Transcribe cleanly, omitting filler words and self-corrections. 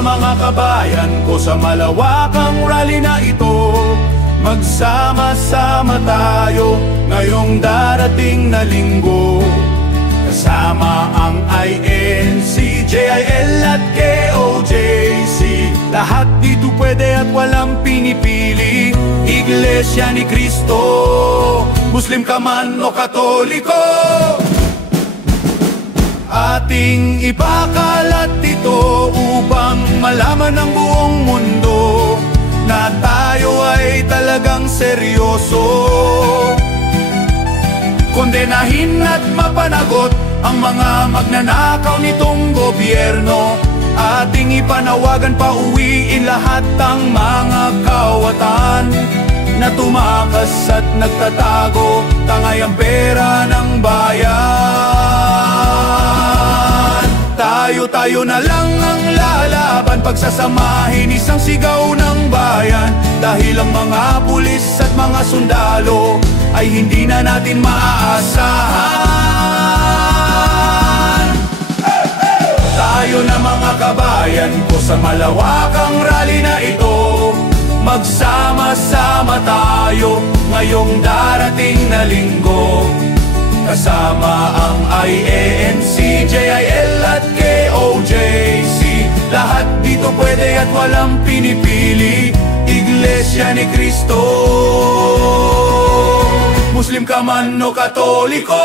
na mga kabayan ko sa malawakang rally na ito. Magsama-sama tayo ngayong darating na linggo. Kasama ang INC, JIL at KOJC. Lahat dito pwede at walang pinipili. Iglesia ni Cristo, Muslim ka man o Katoliko. Ating ipakalat ito upang malaman ng buong mundo na tayo ay talagang seryoso. Kondenahin at mapanagot ang mga magnanakaw nitong gobyerno. Ating ipanawagan pa uwiin lahat ng mga kawatan na tumakas at nagtatago tangay ang pera ng bayan. Tayo na lang ang lalaban, pagsasamahin isang sigaw ng bayan. Dahil ang mga pulis at mga sundalo ay hindi na natin maaasahan. Tayo na mga kabayan ko sa malawakang rally na ito. Magsama-sama tayo ngayong darating na linggo. Kasama ang IANC, JIL at KOJC. Lahat dito pwede at walang pinipili. Iglesia ni Cristo, Muslim ka man o Katoliko.